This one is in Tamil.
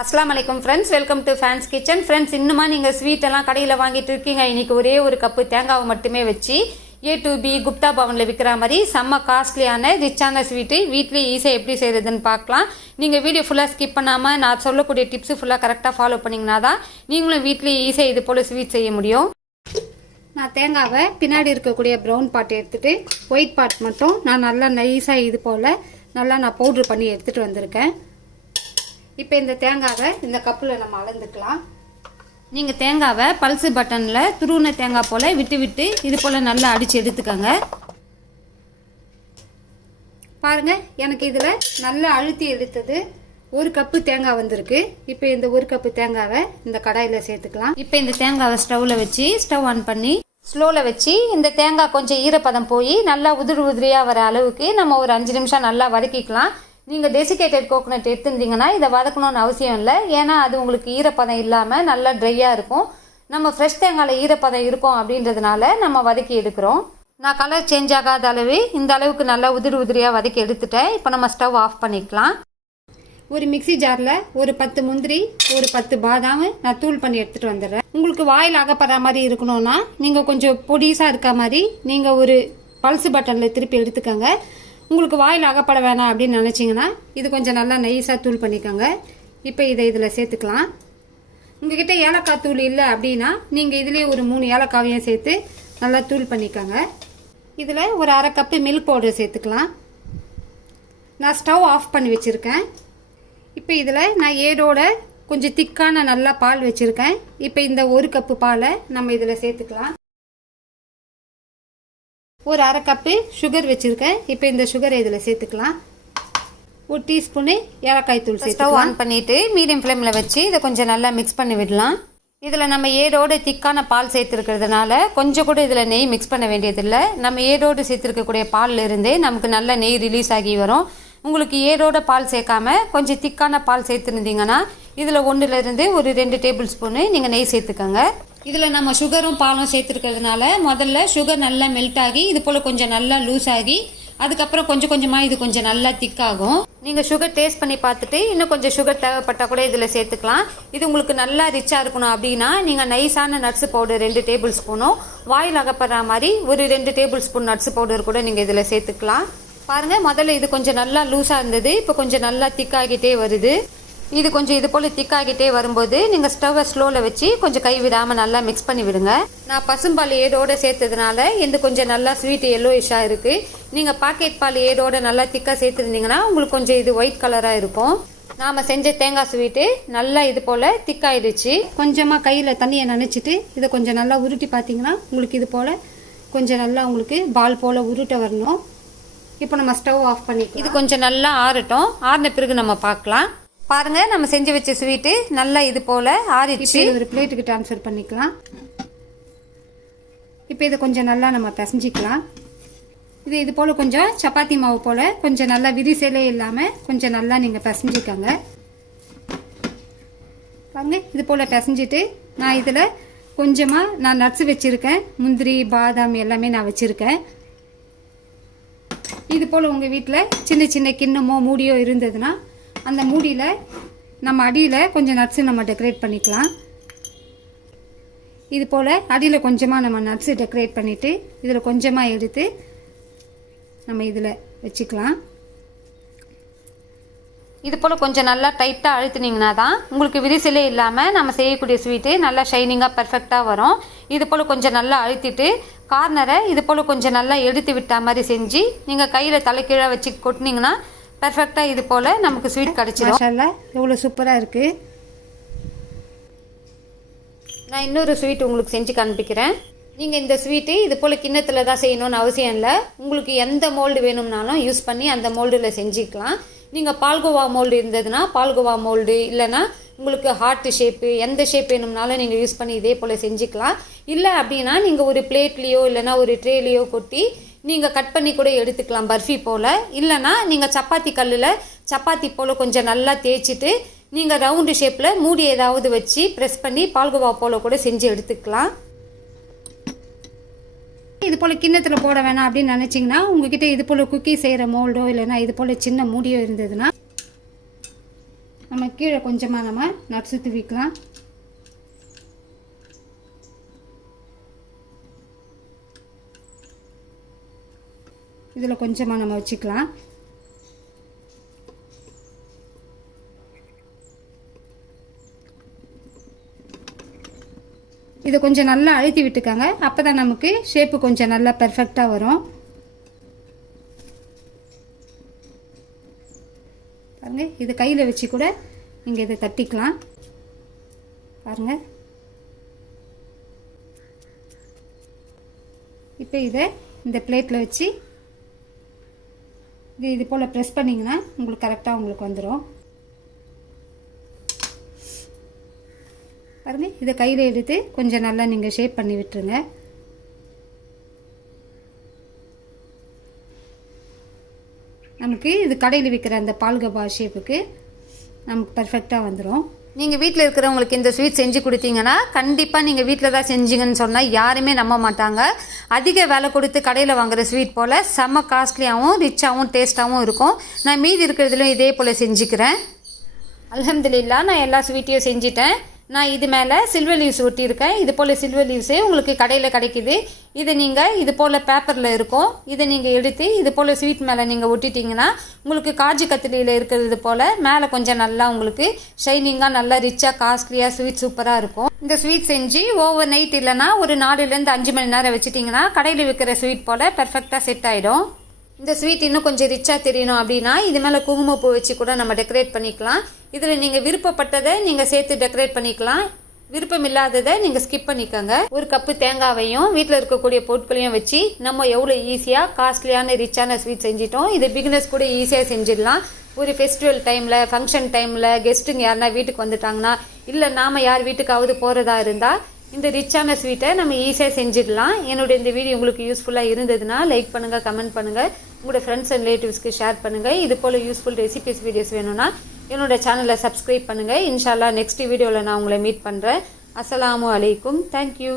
அஸ்லாம் வலைக்கம் friends welcome to fans kitchen friends இன்னுமா நீங்கள் ஸ்வீட் எல்லாம் கடையில் வாங்கிட்டு இருக்கீங்க? இன்னைக்கு ஒரே ஒரு கப்பு தேங்காவை மட்டுமே வச்சு ஏ டு பி குப்தா பவனில் விற்கிற மாதிரி செம்ம காஸ்ட்லியான ரிச்சான ஸ்வீட்டு வீட்லேயே ஈஸியாக எப்படி செய்கிறதுன்னு பார்க்கலாம். நீங்கள் வீடியோ ஃபுல்லாக ஸ்கிப் பண்ணாமல் நான் சொல்லக்கூடிய டிப்ஸு ஃபுல்லாக கரெக்டாக ஃபாலோ பண்ணிங்கன்னா தான் நீங்களும் வீட்லேயே ஈஸியாக இது போல் ஸ்வீட் செய்ய முடியும். நான் தேங்காவை பின்னாடி இருக்கக்கூடிய ப்ரௌன் பாட் எடுத்துகிட்டு ஒயிட் பாட் மட்டும் நான் நல்லா நைஸாக இது போல் நல்லா நான் பவுட்ரு பண்ணி எடுத்துகிட்டு வந்திருக்கேன். இப்போ இந்த தேங்காவை இந்த கப்பில் நம்ம அளந்துக்கலாம். நீங்கள் தேங்காவை பல்சு பட்டனில் துருவின தேங்காய் போல் விட்டு விட்டு இது போல் நல்லா அடித்து எடுத்துக்கோங்க. பாருங்க எனக்கு இதில் நல்லா அழுத்தி எடுத்தது ஒரு கப்பு தேங்காய் வந்திருக்கு. இப்போ இந்த ஒரு கப்பு தேங்காவை இந்த கடாயில் சேர்த்துக்கலாம். இப்போ இந்த தேங்காவை ஸ்டவ்வில் வச்சு ஸ்டவ் ஆன் பண்ணி ஸ்லோவில் வச்சு இந்த தேங்காய் கொஞ்சம் ஈரப்பதம் போய் நல்லா உதிரி உதிரியாக வர அளவுக்கு நம்ம ஒரு அஞ்சு நிமிஷம் நல்லா வதக்கிக்கலாம். நீங்கள் டெசிகேட்டட் கோகோனட் எடுத்துருந்தீங்கன்னா இதை வதக்கணும்னு அவசியம் இல்லை. ஏன்னா அது உங்களுக்கு ஈரப்பதம் இல்லாமல் நல்லா ட்ரையாக இருக்கும். நம்ம ஃப்ரெஷ் தேங்காயில் ஈரப்பதம் இருக்கும் அப்படின்றதுனால நம்ம வதக்கி எடுக்கிறோம். நான் கலர் சேஞ்ச் ஆகாத அளவு இந்த அளவுக்கு நல்லா உதிரி உதிரியாக வதக்கி எடுத்துட்டேன். இப்போ நம்ம ஸ்டவ் ஆஃப் பண்ணிக்கலாம். ஒரு மிக்ஸி ஜாரில் ஒரு பத்து முந்திரி ஒரு பத்து பாதாம் நான் தூள் பண்ணி எடுத்துகிட்டு வந்துடுறேன். உங்களுக்கு வாயில் அகப்படுற மாதிரி இருக்கணும்னா நீங்கள் கொஞ்சம் பொடிசாக இருக்க மாதிரி நீங்கள் ஒரு பல்ஸ் பட்டனில் திருப்பி எடுத்துக்கோங்க. உங்களுக்கு வாயில் அகப்பட வேணாம் அப்படின்னு நினச்சிங்கன்னா இது கொஞ்சம் நல்லா நைஸாக தூள் பண்ணிக்கோங்க. இப்போ இதை இதில் சேர்த்துக்கலாம். உங்ககிட்ட ஏலக்காய் தூள் இல்லை அப்படின்னா நீங்கள் இதுலேயே ஒரு மூணு ஏலக்காவையும் சேர்த்து நல்லா தூள் பண்ணிக்கோங்க. இதில் ஒரு அரை கப்பு மில்க் பவுடர் சேர்த்துக்கலாம். நான் ஸ்டவ் ஆஃப் பண்ணி வச்சுருக்கேன். இப்போ இதில் நான் ஏடோட கொஞ்சம் திக்கான நல்லா பால் வச்சுருக்கேன். இப்போ இந்த ஒரு கப்பு பாலை நம்ம இதில் சேர்த்துக்கலாம். ஒரு அரை கப்பு சுகர் வச்சுருக்கேன். இப்போ இந்த சுகரை இதில் சேர்த்துக்கலாம். ஒரு டீஸ்பூனு ஏலக்காய் தூள் ஸ்டவ் ஆன் பண்ணிவிட்டு மீடியம் ஃப்ளேமில் வச்சு இதை கொஞ்சம் நல்லா மிக்ஸ் பண்ணி விடலாம். இதில் நம்ம ஏடோட திக்கான பால் சேர்த்துருக்கிறதுனால கொஞ்சம் கூட இதில் நெய் மிக்ஸ் பண்ண வேண்டியதில்லை. நம்ம ஏடோடு சேர்த்துருக்கக்கூடிய பால்ல இருந்தே நமக்கு நல்ல நெய் ரிலீஸ் ஆகி வரும். உங்களுக்கு ஏடோட பால் சேர்க்காம கொஞ்சம் திக்கான பால் சேர்த்துருந்தீங்கன்னா இதில் ஒன்றுலேருந்து ஒரு ரெண்டு டேபிள் ஸ்பூனு நீங்கள் நெய் சேர்த்துக்கோங்க. இதில் நம்ம சுகரும் பாலும் சேர்த்துருக்கிறதுனால முதல்ல சுகர் நல்லா மெல்ட் ஆகி இது போல் கொஞ்சம் நல்லா லூஸ் ஆகி அதுக்கப்புறம் கொஞ்சம் கொஞ்சமாக இது கொஞ்சம் நல்லா திக்காகும் நீங்கள் சுகர் டேஸ்ட் பண்ணி பார்த்துட்டு இன்னும் கொஞ்சம் சுகர் தேவைப்பட்டால் கூட இதில் சேர்த்துக்கலாம். இது உங்களுக்கு நல்லா ரிச்சாக இருக்கணும் அப்படின்னா நீங்கள் நைஸான நட்ஸ் பவுடர் ரெண்டு டேபிள் ஸ்பூனும் வாயில் அகப்படுற மாதிரி ஒரு ரெண்டு டேபிள் ஸ்பூன் நட்ஸ் பவுடர் கூட நீங்கள் இதில் சேர்த்துக்கலாம். பாருங்கள் முதல்ல இது கொஞ்சம் நல்லா லூஸாக இருந்தது இப்போ கொஞ்சம் நல்லா திக்காகிட்டே வருது. இது கொஞ்சம் இது போல் திக்காகிட்டே வரும்போது நீங்கள் ஸ்டவ்வை ஸ்லோவில் வச்சு கொஞ்சம் கை விடாமல் நல்லா மிக்ஸ் பண்ணி விடுங்க. நான் பசும்பால் ஏடோடு சேர்த்ததுனால இது கொஞ்சம் நல்லா ஸ்வீட் எல்லோயிஷாக இருக்குது நீங்கள் பாக்கெட் பால் ஏடோடு நல்லா திக்காக சேர்த்துருந்தீங்கன்னா உங்களுக்கு கொஞ்சம் இது ஒயிட் கலராக இருக்கும். நாம் செஞ்ச தேங்காய் ஸ்வீட்டு நல்லா இது போல் திக்காயிடுச்சு கொஞ்சமாக கையில் தண்ணியை நனைச்சிட்டு இதை கொஞ்சம் நல்லா உருட்டி பார்த்தீங்கன்னா உங்களுக்கு இது போல் கொஞ்சம் நல்லா உங்களுக்கு பால் போல் உருட்ட வரணும். இப்போ நம்ம ஸ்டவ் ஆஃப் பண்ணி இது கொஞ்சம் நல்லா ஆறட்டும். ஆறின பிறகு நம்ம பார்க்கலாம். பாருங்க நம்ம செஞ்சு வச்ச ஸ்வீட்டு நல்லா இது போல ஆறிச்சு ஒரு பிளேட்டுக்கு ட்ரான்ஸ்ஃபர் பண்ணிக்கலாம். இப்போ இதை கொஞ்சம் நல்லா நம்ம பிசைஞ்சிக்கலாம். இது இது போல் கொஞ்சம் சப்பாத்தி மாவு போல் கொஞ்சம் நல்லா விரிசலே இல்லாமல் கொஞ்சம் நல்லா நீங்கள் பிசைஞ்சிக்கோங்க. பாருங்க இது போல் பிசைஞ்சிட்டு நான் இதில் கொஞ்சமாக நான் நட்ஸ் வச்சுருக்கேன். முந்திரி பாதாம் எல்லாமே நான் வச்சுருக்கேன். இது போல் உங்கள் வீட்டில் சின்ன சின்ன கிண்ணமோ மூடியோ இருந்ததுன்னா அந்த மூடியில் நம்ம அடியில் கொஞ்சம் நட்ஸு நம்ம டெக்கரேட் பண்ணிக்கலாம். இது போல் அடியில் கொஞ்சமாக நம்ம நட்ஸு டெக்கரேட் பண்ணிவிட்டு இதில் கொஞ்சமாக எடுத்து நம்ம இதில் வச்சுக்கலாம். இது போல் கொஞ்சம் நல்லா டைட்டாக அழுத்துனீங்கன்னா தான் உங்களுக்கு விரிசலே இல்லாமல் நம்ம செய்யக்கூடிய ஸ்வீட்டு நல்லா ஷைனிங்காக பர்ஃபெக்டாக வரும். இது போல் கொஞ்சம் நல்லா அழுத்திட்டு கார்னரை இது போல் கொஞ்சம் நல்லா எடுத்து விட்டா மாதிரி செஞ்சு நீங்கள் கையில் தலைக்கீழாக வச்சு கொட்டினீங்கன்னா பர்ஃபெக்டாக இது போல் நமக்கு ஸ்வீட் கிடச்சிடும் மாஷால்லா எவ்வளோ சூப்பராக இருக்குது நான் இன்னொரு ஸ்வீட் உங்களுக்கு செஞ்சு காண்பிக்கிறேன். நீங்கள் இந்த ஸ்வீட்டு இது போல் கிண்ணத்தில் தான் செய்யணும்னு அவசியம் இல்லை. உங்களுக்கு எந்த மோல்டு வேணும்னாலும் யூஸ் பண்ணி அந்த மோல்டில் செஞ்சுக்கலாம். நீங்கள் பால்கோவா மோல்டு இருந்ததுன்னா பால்கோவா மோல்டு இல்லைன்னா உங்களுக்கு ஹார்ட் ஷேப்பு எந்த ஷேப் வேணும்னாலும் நீங்கள் யூஸ் பண்ணி இதே போல் செஞ்சுக்கலாம். இல்லை அப்படின்னா நீங்கள் ஒரு பிளேட்லேயோ இல்லைன்னா ஒரு ட்ரேலேயோ கொட்டி நீங்கள் கட் பண்ணி கூட எடுத்துக்கலாம் பர்ஃபி போல். இல்லைன்னா நீங்கள் சப்பாத்தி கல்லில் சப்பாத்தி போல் கொஞ்சம் நல்லா தேய்ச்சிட்டு நீங்கள் ரவுண்டு ஷேப்பில் மூடி ஏதாவது வச்சு ப்ரெஸ் பண்ணி பால்கோவா போல் கூட செஞ்சு எடுத்துக்கலாம். இது போல் கிண்ணத்தில் போட வேணாம் அப்படின்னு நினச்சிங்கன்னா உங்ககிட்ட இது போல் குக்கி செய்கிற மோல்டோ இல்லைன்னா இது போல் சின்ன மூடியோ இருந்ததுன்னா நம்ம கீழே கொஞ்சமாக நம்ம நட்ஸு தூவிக்கலாம் இதில் கொஞ்சமாக நம்ம வச்சுக்கலாம். இதை கொஞ்சம் நல்லா அழுத்தி விட்டுக்காங்க. அப்போ தான் நமக்கு ஷேப்பு கொஞ்சம் நல்லா பெர்ஃபெக்டாக வரும். பாருங்கள் இது கையில் வச்சு கூட நீங்கள் இதை தட்டிக்கலாம். பாருங்கள் இப்போ இதை இந்த பிளேட்டில் வச்சு இது இது போல் ப்ரெஸ் பண்ணிங்கன்னா உங்களுக்கு கரெக்டாக உங்களுக்கு வந்துடும் பாருங்க இதை கையில் எடுத்து கொஞ்சம் நல்லா நீங்கள் ஷேப் பண்ணி விட்டுருங்க. நமக்கு இது கடையில் விற்கிற அந்த பால்கபா ஷேப்புக்கு நமக்கு பர்ஃபெக்டாக வந்துடும் நீங்கள் வீட்டில் இருக்கிறவங்களுக்கு இந்த ஸ்வீட் செஞ்சு கொடுத்தீங்கன்னா கண்டிப்பாக நீங்கள் வீட்டில் தான் செஞ்சீங்கன்னு சொன்னால் யாருமே நம்ப மாட்டாங்க. அதிக விலை கொடுத்து கடையில் வாங்குற ஸ்வீட் போல் செம்ம காஸ்ட்லியாகவும் ரிச்சாகவும் டேஸ்ட்டாகவும் இருக்கும். நான் மீதி இருக்கிறதுலையும் இதே போல் செஞ்சுக்கிறேன். அலமதுல்லா நான் எல்லா ஸ்வீட்டையும் செஞ்சிட்டேன். நான் இது மேலே சில்வர் லீவ்ஸ் ஒட்டியிருக்கேன். இது போல் சில்வர் லீவ்ஸே உங்களுக்கு கடையில் கிடைக்குது. இது நீங்கள் இது போல் பேப்பரில் இருக்கும். இதை நீங்கள் எடுத்து இது போல் ஸ்வீட் மேலே நீங்கள் ஒட்டிட்டீங்கன்னா உங்களுக்கு காஜு கத்திரியில் இருக்கிறது போல் மேலே கொஞ்சம் நல்லா உங்களுக்கு ஷைனிங்காக நல்லா ரிச்சாக காஸ்ட்லியாக ஸ்வீட் சூப்பராக இருக்கும். இந்த ஸ்வீட் செஞ்சு ஓவர் நைட் இல்லைன்னா ஒரு நாலுலேருந்து அஞ்சு மணி நேரம் வச்சுட்டிங்கன்னா கடையில் விற்கிற ஸ்வீட் போல் பெர்ஃபெக்டாக செட் ஆகிடும் இந்த ஸ்வீட் இன்னும் கொஞ்சம் ரிச்சாக தெரியணும் அப்படின்னா இது மேலே குங்குமப்பூ வச்சு கூட நம்ம டெக்கரேட் பண்ணிக்கலாம். இதில் நீங்கள் விருப்பப்பட்டதை நீங்கள் சேர்த்து டெக்கரேட் பண்ணிக்கலாம். விருப்பம் இல்லாததை நீங்கள் ஸ்கிப் பண்ணிக்கோங்க. ஒரு கப்பு தேங்காவையும் வீட்டில் இருக்கக்கூடிய பொருட்களையும் வச்சு நம்ம எவ்வளோ ஈஸியாக காஸ்ட்லியான ரிச்சான ஸ்வீட் செஞ்சிட்டோம். இது பிகினர்ஸ் கூட ஈஸியாக செஞ்சிடலாம். ஒரு ஃபெஸ்டிவல் டைமில் ஃபங்க்ஷன் டைமில் கெஸ்ட்டுங்க யாருனா வீட்டுக்கு வந்துட்டாங்கன்னா இல்லை நாம் யார் வீட்டுக்காவது போகிறதா இருந்தால் இந்த ரிச்சான ஸ்வீட்டை நம்ம ஈஸியாக செஞ்சிடலாம். என்னுடைய இந்த வீடியோ உங்களுக்கு யூஸ்ஃபுல்லாக இருந்ததுன்னா லைக் பண்ணுங்கள் கமெண்ட் பண்ணுங்கள் உங்களோட ஃப்ரெண்ட்ஸ் அண்ட் ரிலேட்டிவ்ஸ்க்கு ஷேர் பண்ணுங்கள் இது போல் யூஸ்ஃபுல் ரெசிபிஸ் வீடியோஸ் வேணும்னா என்னோட சேனலை சப்ஸ்கிரைப் பண்ணுங்கள் இன்ஷால்லா நெக்ஸ்ட் வீடியோவில் நான் உங்களை மீட் பண்ணுறேன் அஸ்ஸலாமு அலைக்கும். தேங்க்யூ